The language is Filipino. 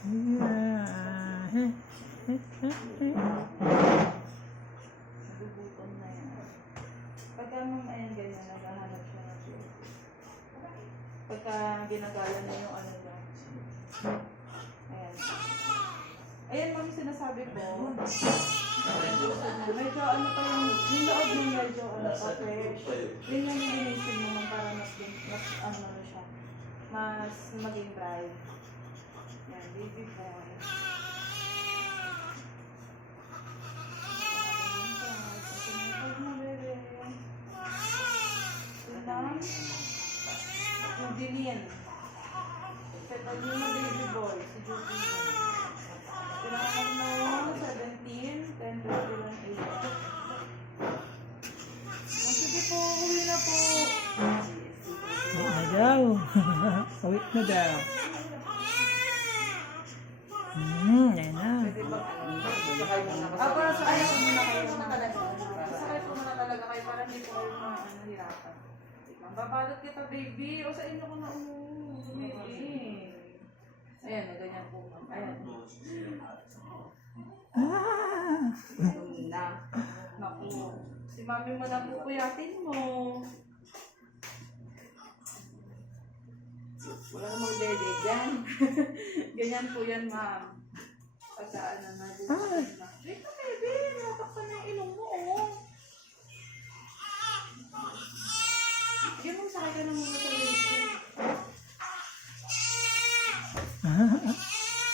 Nagugutom na yan. Pagka ayan ganyan, naghahanap siya ng siya. Pagka ginagala na yung ano niya. Ayan. Ayan mami sinasabi ko. Medyo ano pa yung loob mo medyo ano pa fresh. Yun yung nilinisin mo man para mas ano siya. Mas maging dry. Yan, baby boy. Jubilin. Settle nyo na baby boy, si Jubilin. Kailangan mo 17, 10, 21, 8. Sige po, uwi na po. Daw. Awit na daw. Yan na. Pwede ba? So ayaw ko muna kayo na talaga. Sakay ko muna talaga kayo para hindi po kayo mahirapan. Babalot kita baby. O sa inyo ko na ayan, ganyan po. Ayan. Na. Naku. Si mami mo na po kuyatin mo. Wala namang dede dyan. Ganyan po yan, ma'am. Pagkaan na na.